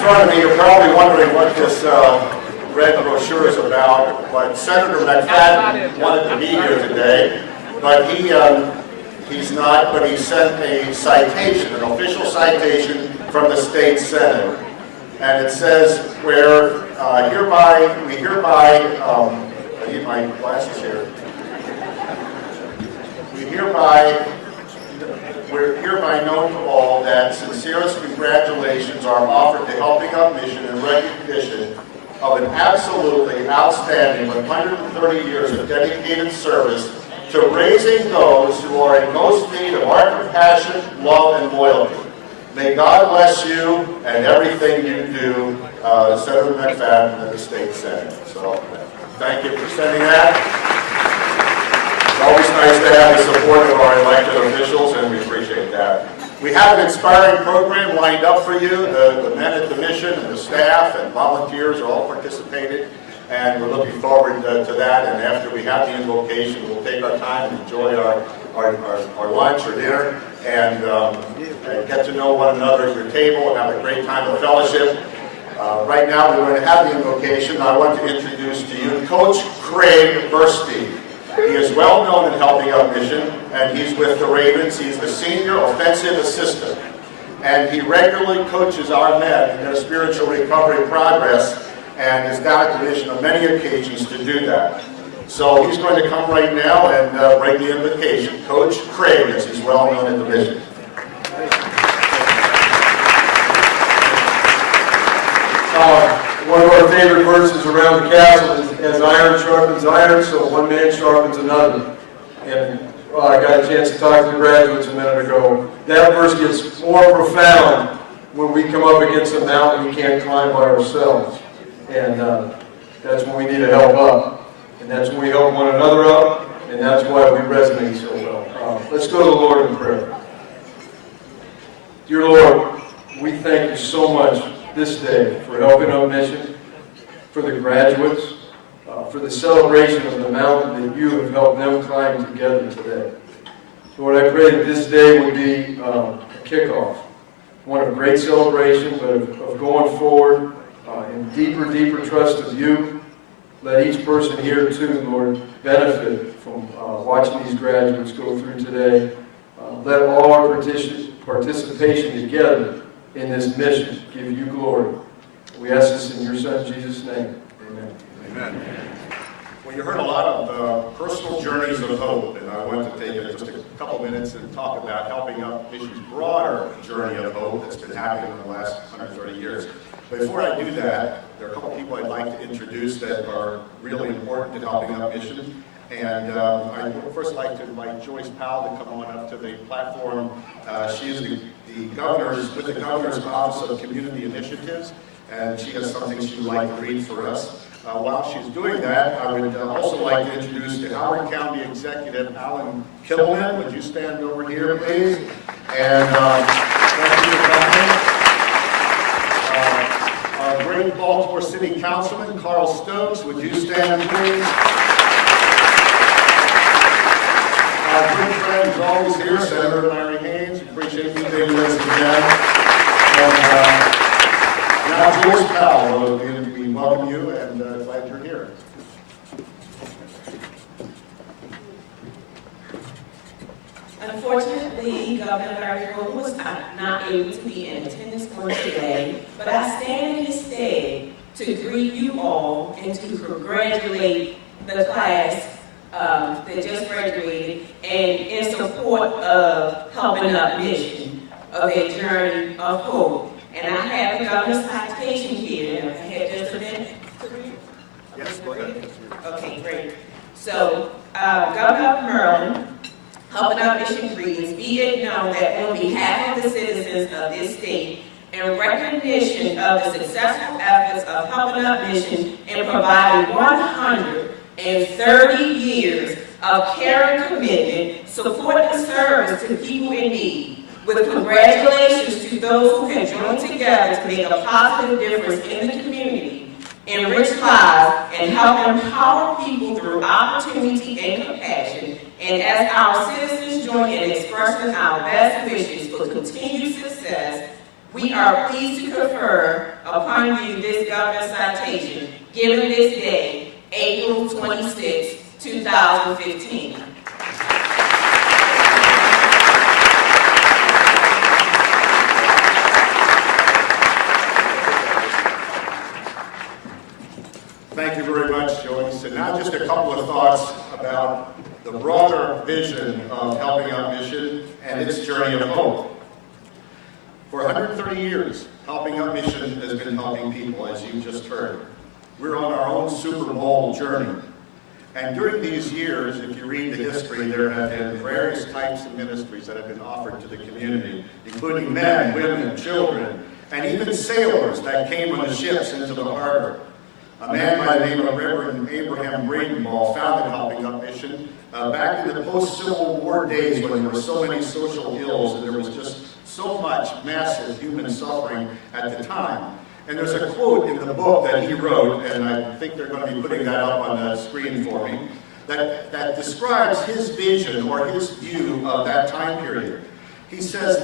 front of me, you're probably wondering what this red brochure is about, but Senator McFadden wanted to be here today, but he's not, but he sent a citation, an official citation from the state senate. And it says, we hereby, I need my glasses here. We're hereby known to all that sincerest congratulations are offered to Helping Up Mission in recognition of an absolutely outstanding 130 years of dedicated service to raising those who are in most need of our compassion, love, and loyalty. May God bless you and everything you do, Senator McFadden of the State Senate. So, thank you for sending that. It's always nice to have the support of our elected officials, and we appreciate that. We have an inspiring program lined up for you. The men at the mission and the staff and volunteers are all participated, and we're looking forward to that. And after we have the invocation, we'll take our time and enjoy our lunch or dinner and get to know one another at your table and have a great time of fellowship. Right now, we're going to have the invocation. I want to introduce to you Coach Craig Burstein. He is well known in Helping Up Mission, and he's with the Ravens. He's the senior offensive assistant, and he regularly coaches our men in their spiritual recovery progress, and is down at the mission on many occasions to do that. So he's going to come right now and bring the invocation. Coach Craig, as he's well known in the mission. One of our favorite verses around the castle is, as iron sharpens iron, so one man sharpens another. And I got a chance to talk to the graduates a minute ago. That verse gets more profound when we come up against a mountain we can't climb by ourselves. And that's when we need to help up. And that's when we help one another up, and that's why we resonate so well. Let's go to the Lord in prayer. Dear Lord, we thank you so much this day for Helping Up Mission, for the graduates, for the celebration of the mountain that you have helped them climb together today. Lord, I pray that this day would be a kickoff, one of great celebration, but of going forward in deeper trust of you. Let each person here too, Lord, benefit from watching these graduates go through today. Let all our participation together in this mission give you glory. We ask this in your Son, Jesus' name. Amen. Amen. Well, you heard a lot of personal journeys of hope, and I want to take just a couple minutes and talk about Helping Up Mission's broader journey of hope that's been happening in the last 130 years. But before I do that, there are a couple people I'd like to introduce that are really important to Helping Up Mission. And I'd first like to invite Joyce Powell to come on up to the platform. She is the governor's, with the Governor's Office of Community Initiatives, and she has something she would like to read for us. While she's doing that, I would also like to introduce the Howard County Executive, Alan Kittleman. Would you stand over here, please? And thank you for coming. Our great Baltimore City Councilman, Carl Stokes. Would you stand, please? Our good friend is always here, Senator Larry Haynes. Appreciate you being with us again. And now Joyce Powell, we welcome you and glad you're here. Unfortunately, Governor Larry Hogan was not able to be in attendance for today, but I stand in his stead to greet you all and to congratulate the class that just graduated and in support of Helping Up Mission of a journey of hope. And I have the governor's citation here. I had just a minute to read. Yes, go ahead. Okay, great. So, Governor of Maryland, Helping Up Mission reads, be it known that on behalf of the citizens of this state, in recognition of the successful efforts of Helping Up Mission in providing 130 years of care and commitment, support and service to people in need, with congratulations to those who have joined together to make a positive difference in the community, enrich lives, and help empower people through opportunity and compassion. And as our citizens join in expressing our best wishes for continued success, We are pleased to confer upon you this governor's citation given this day, April 26, 2015. Thank you very much, Joyce. And now just a couple of thoughts about the broader vision of Helping Out Mission and its journey of hope. For 130 years, Helping Out Mission has been helping people, as you just heard. We're on our own Super Bowl journey. And during these years, if you read the history, there have been various types of ministries that have been offered to the community, including men, women, children, and even sailors that came on the ships into the harbor. A man by the name of Reverend Abraham Bradenball founded Helping Out Mission back in the post-Civil War days when there were so many social ills and there was just so much massive human suffering at the time. And there's a quote in the book that he wrote, and I think they're going to be putting that up on the screen for me, that describes his vision or his view of that time period. He says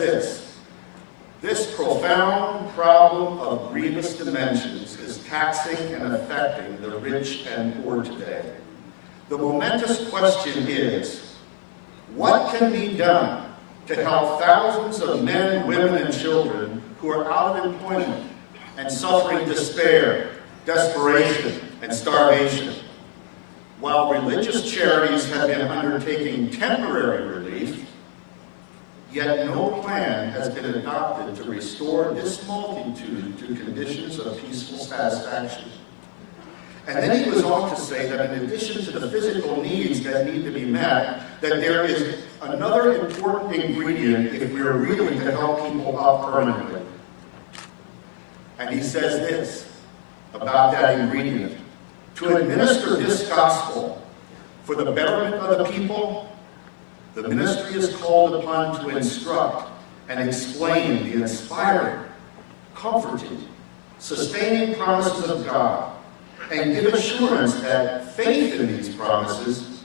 this profound problem of grievous dimensions is taxing and affecting the rich and poor today. The momentous question is, what can be done to help thousands of men, women, and children who are out of employment and suffering despair, desperation, and starvation? While religious charities have been undertaking temporary relief, yet no plan has been adopted to restore this multitude to conditions of peaceful satisfaction. And then he goes on to say that in addition to the physical needs that need to be met, that there is another important ingredient if we are really to help people up permanently. And he says this about that ingredient: to administer this gospel for the betterment of the people, the ministry is called upon to instruct and explain the inspiring, comforting, sustaining promises of God, and give assurance that faith in these promises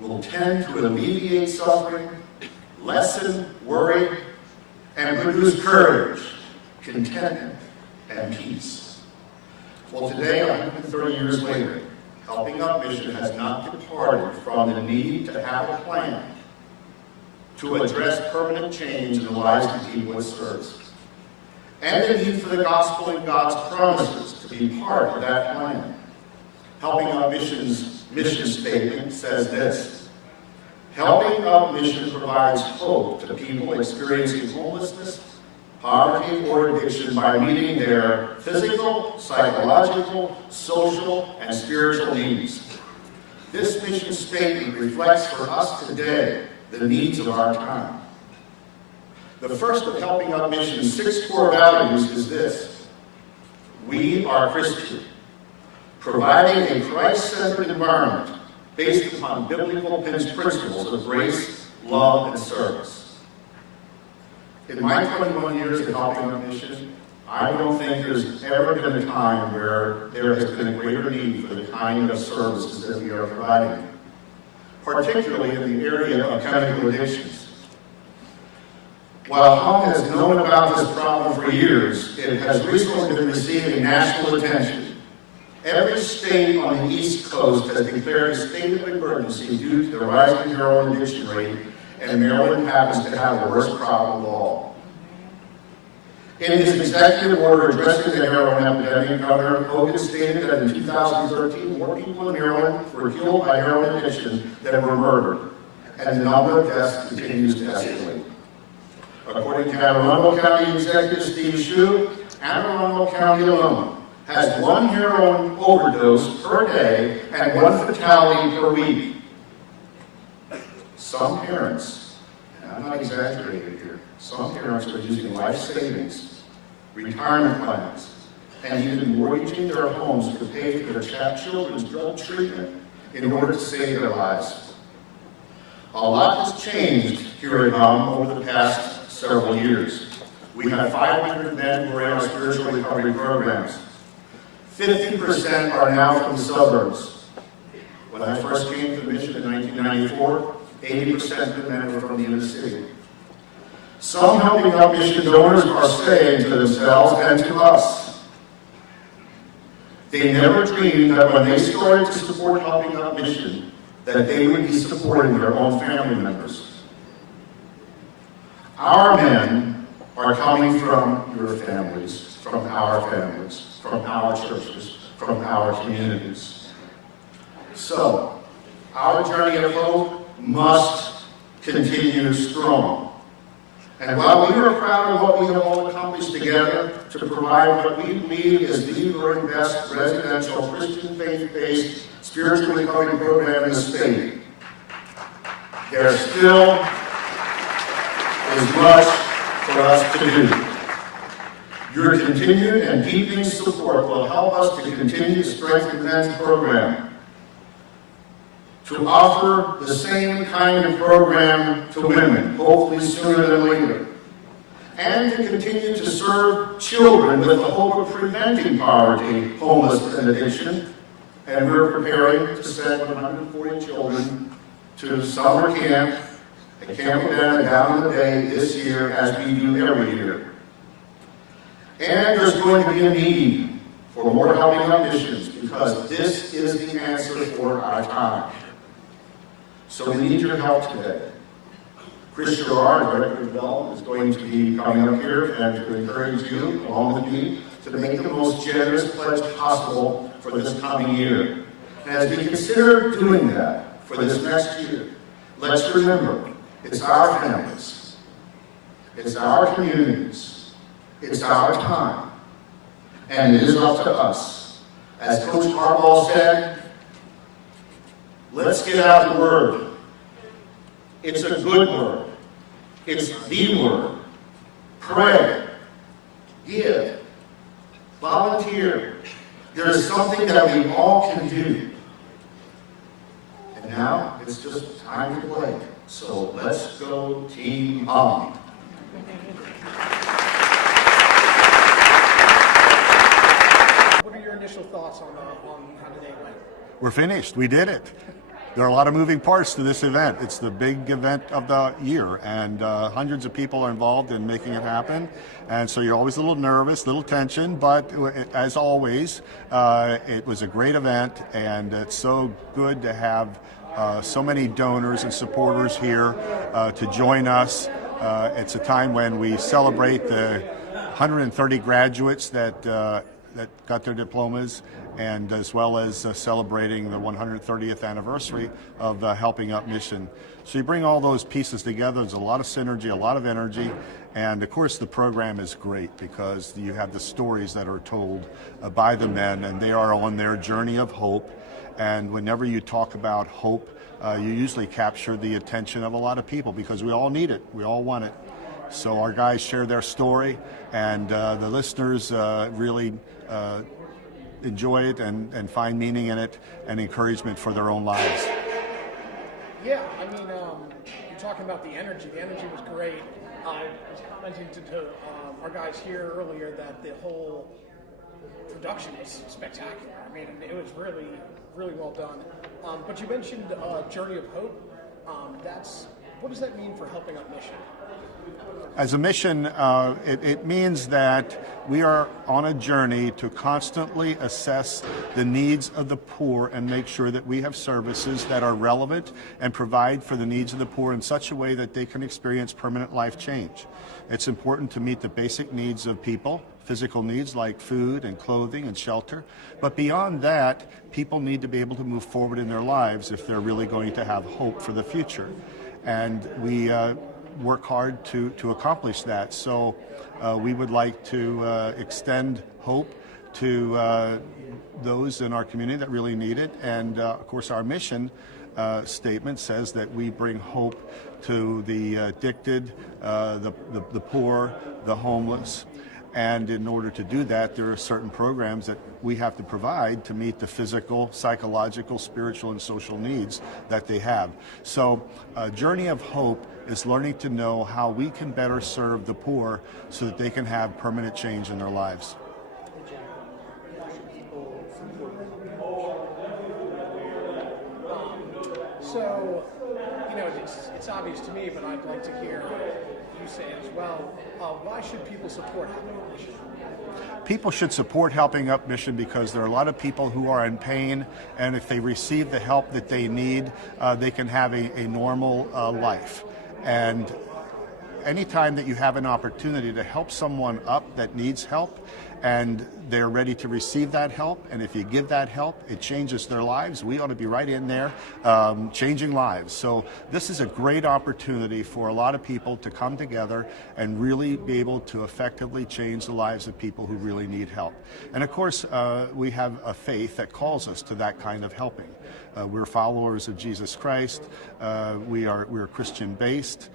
will tend to alleviate suffering, lessen worry, and produce courage, contentment, and peace. Well, today, 130 years later, Helping Out Mission has not departed from the need to have a plan to address permanent change in the lives of people it serves, and the need for the gospel and God's promises to be part of that plan. Helping Out Mission's mission statement says this: Helping Out Mission provides hope to people experiencing homelessness, poverty, or addiction by meeting their physical, psychological, social, and spiritual needs. This mission statement reflects for us today the needs of our time. The first of Helping Out Mission's 6 core values is this: we are Christian, providing a Christ-centered environment based upon biblical principles of grace, love, and service. In my 21 years of Helping Out Mission, I don't think there's ever been a time where there has been a greater need for the kind of services that we are providing, particularly in the area of chemical addictions. While Hum has known about this problem for years, it has recently been receiving national attention. Every state on the East Coast has declared a state of emergency due to the rising heroin addiction rate, and Maryland happens to have the worst problem of all. In his executive order addressing the heroin epidemic, Governor Hogan stated that in 2013, more people in Maryland were killed by heroin addiction than were murdered, and the number of deaths continues to escalate. According to Anne Arundel County Executive Steve Shue, Anne Arundel County alone has 1 heroin overdose per day and 1 fatality per week. Some parents, and I'm not exaggerating here, some parents are using life savings, retirement plans, and even mortgaging their homes to pay for their children's drug treatment in order to save their lives. A lot has changed here at Hum over the past several years. We have 500 men who are in our spiritual recovery programs. 50% are now from the suburbs. When I first came to the mission in 1994, 80% of the men were from the inner city. Some Helping Out Mission donors are saying to themselves and to us, they never dreamed that when they started to support Helping Out Mission, that they would be supporting their own family members. Our men are coming from your families, from our churches, from our communities. So, our journey of hope must continue strong. And while we are proud of what we have all accomplished together to provide what we believe is the very best residential Christian faith-based spiritual recovery program in the state, there still is much for us to do. Your continued and deepening support will help us to continue to strengthen men's program, to offer the same kind of program to women, hopefully sooner than later, and to continue to serve children with the hope of preventing poverty, homelessness, and addiction. And we're preparing to send 140 children to summer camp at Camp Gehman down in the Bay this year, as we do every year. And there's going to be a need for more Helping Out Missions, because this is the answer for our time. So we need your help today. Chris Gerard, Director of Development, is going to be coming up here and to encourage you, along with me, to make the most generous pledge possible for this coming year. And as we consider doing that for this next year, let's remember, it's our families, it's our communities, it's our time, and it is up to us. As Coach Harbaugh said, let's get out the word. It's a good word. It's the word. Pray. Give. Volunteer. There is something that we all can do. And now it's just time to play. So let's go Team Hum. What are your initial thoughts on how today went? We're finished. We did it. There are a lot of moving parts to this event. It's the big event of the year, and hundreds of people are involved in making it happen. And so you're always a little nervous, a little tension, but as always, it was a great event, and it's so good to have so many donors and supporters here to join us. It's a time when we celebrate the 130 graduates that got their diplomas, and as well as celebrating the 130th anniversary of Helping Out Mission. So you bring all those pieces together, there's a lot of synergy, a lot of energy, and of course the program is great because you have the stories that are told by the men, and they are on their journey of hope. And whenever you talk about hope, you usually capture the attention of a lot of people because we all need it, we all want it. So our guys share their story, and the listeners really enjoy it and find meaning in it and encouragement for their own lives. Yeah, I mean, you're talking about the energy. The energy was great. I was commenting to our guys here earlier that the whole production was spectacular. I mean, it was really, really well done. But you mentioned Journey of Hope. What does that mean for Helping Out Mission? As a mission, it means that we are on a journey to constantly assess the needs of the poor and make sure that we have services that are relevant and provide for the needs of the poor in such a way that they can experience permanent life change. It's important to meet the basic needs of people, physical needs like food and clothing and shelter. But beyond that, people need to be able to move forward in their lives if they're really going to have hope for the future. And we work hard to accomplish that. So we would like to extend hope to those in our community that really need it. And of course our mission statement says that we bring hope to the addicted, the poor, the homeless. And in order to do that, there are certain programs that we have to provide to meet the physical, psychological, spiritual, and social needs that they have. So Journey of Hope is learning to know how we can better serve the poor so that they can have permanent change in their lives. So, you know, it's obvious to me, but I'd like to hear you say as well, why should people support Helping Up Mission? People should support Helping Up Mission because there are a lot of people who are in pain, and if they receive the help that they need, they can have a normal life. And anytime that you have an opportunity to help someone up that needs help, and they're ready to receive that help, and if you give that help, it changes their lives. We ought to be right in there changing lives. So this is a great opportunity for a lot of people to come together and really be able to effectively change the lives of people who really need help. And of course, we have a faith that calls us to that kind of helping. We're followers of Jesus Christ. We're Christian-based.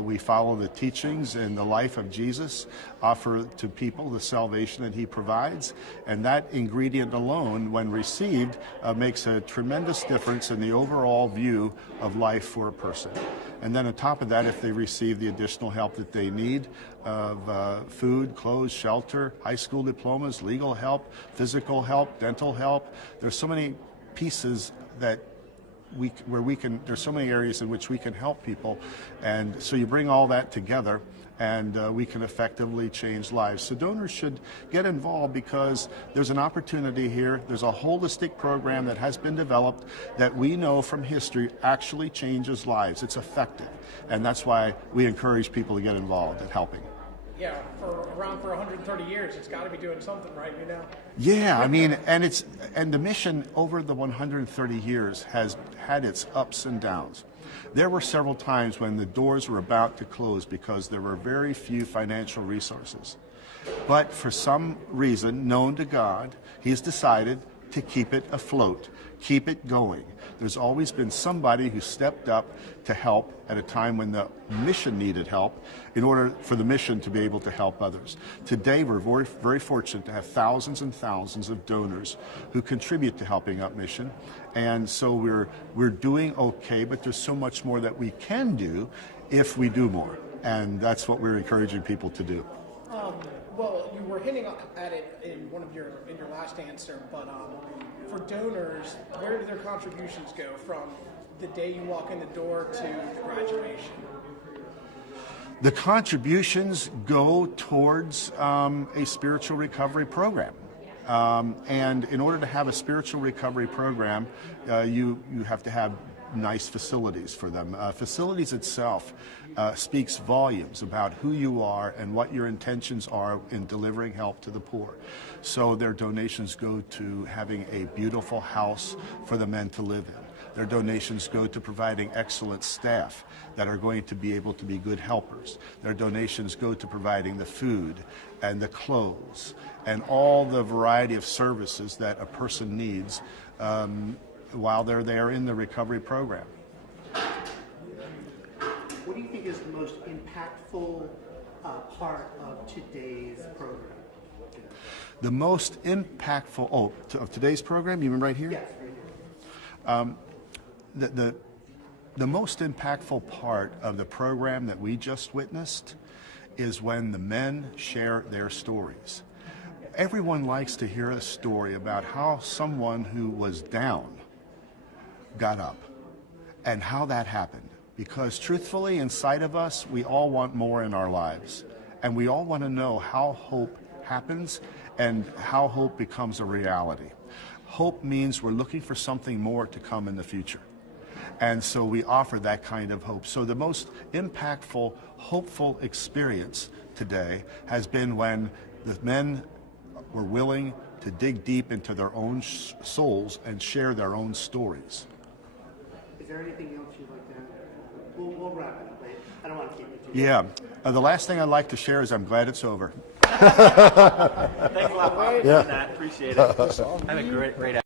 We follow the teachings and the life of Jesus, offer to people the salvation that he provides, and that ingredient alone, when received, makes a tremendous difference in the overall view of life for a person. And then on top of that, if they receive the additional help that they need of food, clothes, shelter, high school diplomas, legal help, physical help, dental help, there's so many pieces that there's so many areas in which we can help people, and so you bring all that together and we can effectively change lives. So donors should get involved because there's an opportunity here. There's a holistic program that has been developed that we know from history actually changes lives. It's effective, and that's why we encourage people to get involved in helping. Yeah, around for 130 years, it's got to be doing something right, you know? Yeah, I mean, and the mission over the 130 years has had its ups and downs. There were several times when the doors were about to close because there were very few financial resources. But for some reason known to God, he's decided to keep it afloat, keep it going. There's always been somebody who stepped up to help at a time when the mission needed help in order for the mission to be able to help others. Today, we're very, very fortunate to have thousands and thousands of donors who contribute to Helping Up Mission. And so we're doing okay, but there's so much more that we can do if we do more. And that's what we're encouraging people to do. Well, you were hinting at it in your last answer, but for donors, where do their contributions go from the day you walk in the door to graduation? The contributions go towards a spiritual recovery program. And in order to have a spiritual recovery program, you have to have nice facilities for them. Facilities itself speaks volumes about who you are and what your intentions are in delivering help to the poor. So their donations go to having a beautiful house for the men to live in. Their donations go to providing excellent staff that are going to be able to be good helpers. Their donations go to providing the food and the clothes and all the variety of services that a person needs while they're there in the recovery program. What do you think is the most impactful part of today's program? The most impactful, of today's program, you mean right here? Yes, right here. The most impactful part of the program that we just witnessed is when the men share their stories. Everyone likes to hear a story about how someone who was down got up and how that happened. Because truthfully, inside of us, we all want more in our lives. And we all want to know how hope happens and how hope becomes a reality. Hope means we're looking for something more to come in the future. And so we offer that kind of hope. So the most impactful, hopeful experience today has been when the men were willing to dig deep into their own souls and share their own stories. Is there anything else you'd like to add? We'll wrap it up, right? I don't want to keep it too Yeah. The last thing I'd like to share is I'm glad it's over. Thanks a lot, Bob, for that. Appreciate it. Have a great